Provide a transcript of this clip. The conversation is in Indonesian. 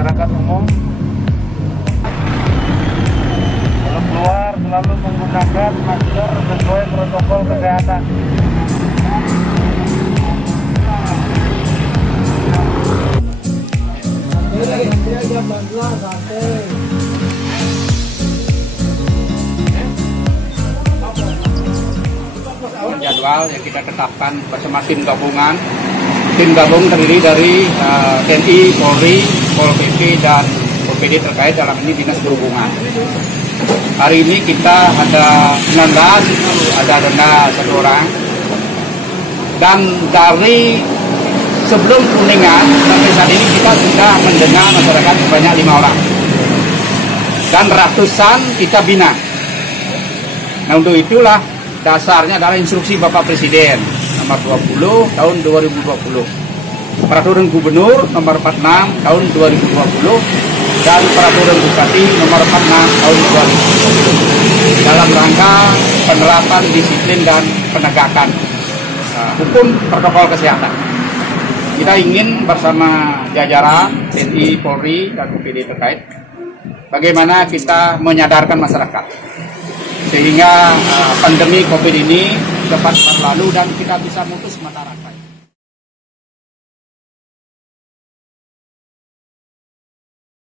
masyarakat umum kalau keluar selalu menggunakan masker sesuai protokol kesehatan. Jadwal yang kita tetapkan bersama tim gabungan. Tim gabung terdiri dari TNI, Polri, Pol PP, dan OPD terkait, dalam ini Dinas Perhubungan. Hari ini kita ada 19, ada denda 1 orang. Dan dari sebelum Kuningan sampai saat ini kita sudah mendenda masyarakat sebanyak 5 orang. Dan ratusan kita bina. Nah, untuk itulah dasarnya adalah instruksi Bapak Presiden nomor 20 tahun 2020, Peraturan Gubernur nomor 46 tahun 2020, dan Peraturan Bupati nomor 46 tahun 2020 dalam rangka penerapan disiplin dan penegakan hukum protokol kesehatan. Kita ingin bersama jajaran TNI, Polri, dan OPD terkait bagaimana kita menyadarkan masyarakat sehingga pandemi COVID ini cepat berlalu dan kita bisa memutus mata rantai.